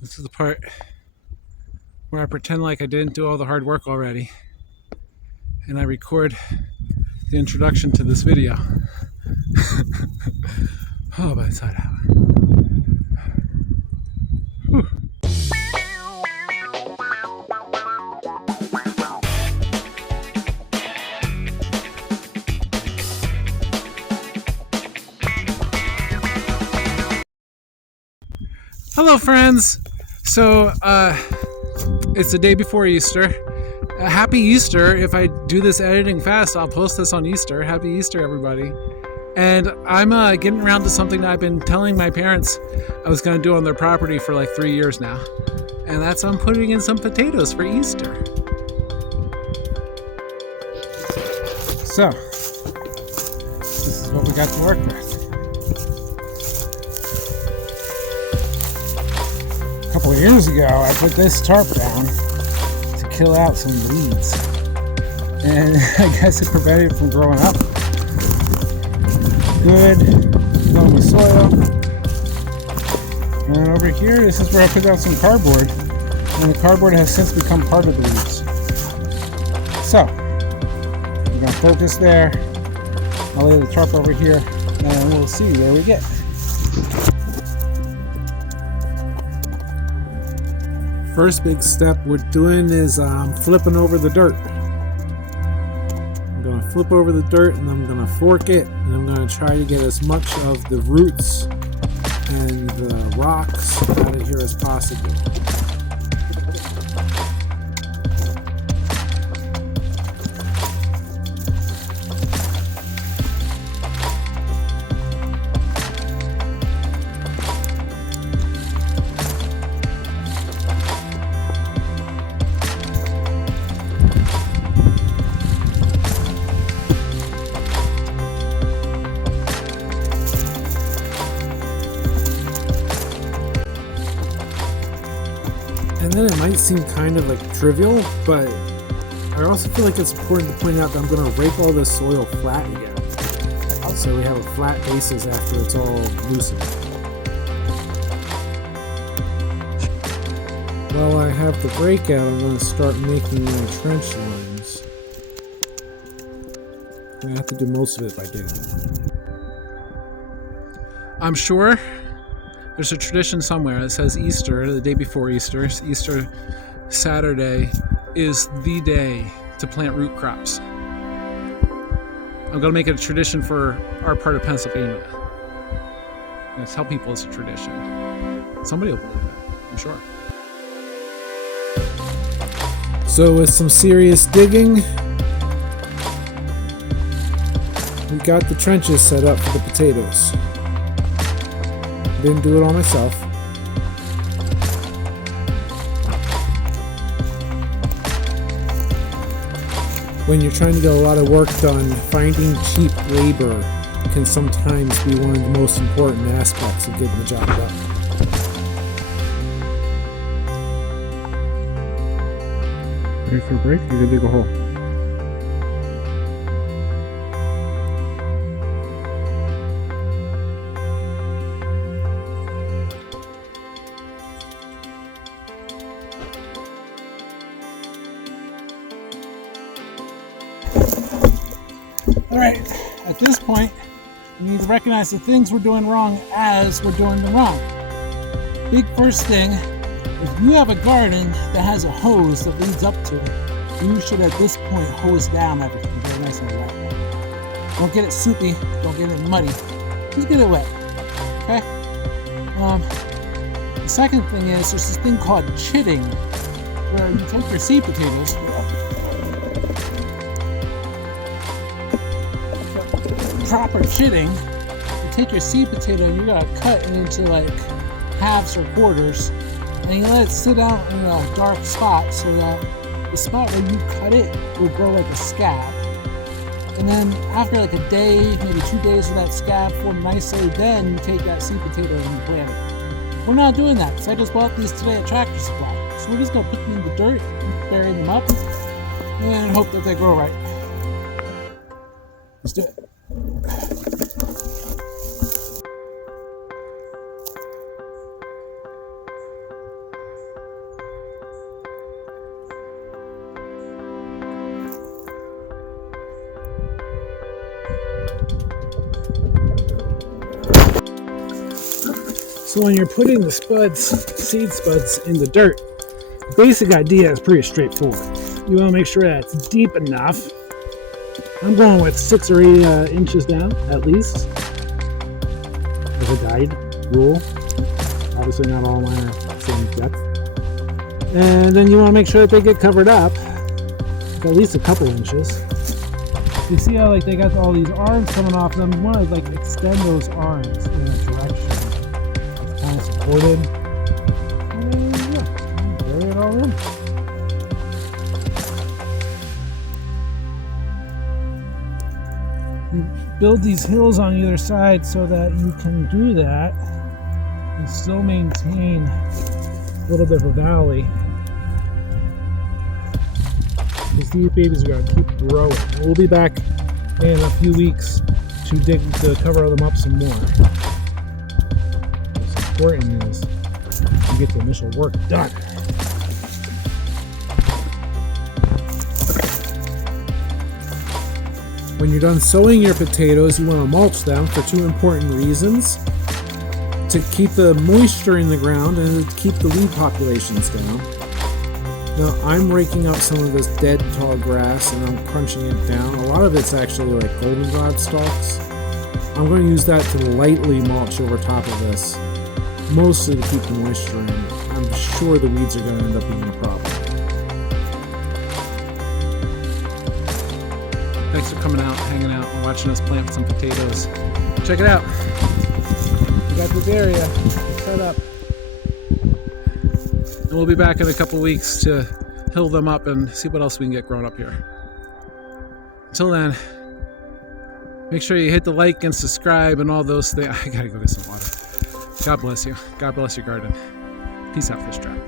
This is the part where I pretend like I didn't do all the hard work already, and I record the introduction to this video. Oh, by the side out. Hello, friends. So, it's the day before Easter. Happy Easter. If I do this editing fast, I'll post this on Easter. Happy Easter, everybody. And I'm getting around to something that I've been telling my parents I was going to do on their property for like 3 years now. And that's I'm putting in some potatoes for Easter. So, this is what we got to work with. A couple of years ago, I put this tarp down to kill out some weeds. And I guess it prevented it from growing up. Good loamy soil. And over here, this is where I put down some cardboard. And the cardboard has since become part of the weeds. So, we're going to focus there. I'll lay the tarp over here, and we'll see where we get. First big step we're doing is flipping over the dirt. I'm going to flip over the dirt and I'm going to fork it, and I'm going to try to get as much of the roots and the rocks out of here as possible. And then it might seem kind of like trivial, but I also feel like it's important to point out that I'm going to rake all this soil flat again. So we have a flat basis after it's all loosened. While I have the rake out, I'm going to start making my trench lines. I'm going to have to do most of it by digging. I'm sure there's a tradition somewhere that says Easter, the day before Easter, Easter Saturday, is the day to plant root crops. I'm going to make it a tradition for our part of Pennsylvania. I'm going to tell people it's a tradition. Somebody will believe it, I'm sure. So with some serious digging, we got the trenches set up for the potatoes. Didn't do it all myself. When you're trying to get a lot of work done, finding cheap labor can sometimes be one of the most important aspects of getting the job done. Ready for a break? You're gonna dig a hole. Alright, at this point, we need to recognize the things we're doing wrong as we're doing them wrong. Big first thing, if you have a garden that has a hose that leads up to it, you should at this point hose down everything, get it nice and wet. Don't get it soupy, don't get it muddy, just get it wet, okay? The second thing is, there's this thing called chitting, where you take your seed potatoes, proper chitting, you take your seed potato and you gotta cut it into like halves or quarters, and you let it sit out in a dark spot so that the spot where you cut it will grow like a scab. And then after like a day, maybe 2 days of that scab form nicely, then you take that seed potato and you plant it. We're not doing that because I just bought these today at Tractor Supply. So we're just gonna put them in the dirt, bury them up, and hope that they grow right. Let's do it. So when you're putting the seed spuds in the dirt, the basic idea is pretty straightforward. You want to make sure that it's deep enough. I'm going with 6 or 8 inches down, at least, as a guide rule. Obviously not all mine are the same depth. And then you want to make sure that they get covered up with at least a couple inches. You see how like they got all these arms coming off them? You want to like extend those arms in a direction that's kind of supported. And yeah, bury it all in. You build these hills on either side so that you can do that and still maintain a little bit of a valley. These babies are going to keep growing. We'll be back in a few weeks to cover them up some more. What's important is to get the initial work done. When you're done sowing your potatoes, you want to mulch them for 2 important reasons: to keep the moisture in the ground and to keep the weed populations down. Now, I'm raking up some of this dead tall grass and I'm crunching it down. A lot of it's actually like goldenrod stalks. I'm going to use that to lightly mulch over top of this, mostly to keep the moisture in. I'm sure the weeds are going to end up being a problem. Thanks for coming out, hanging out, and watching us plant some potatoes. Check it out. We got this area set up. And we'll be back in a couple weeks to hill them up and see what else we can get grown up here. Until then, make sure you hit the like and subscribe and all those things. I gotta go get some water. God bless you. God bless your garden. Peace out, Fish Trap.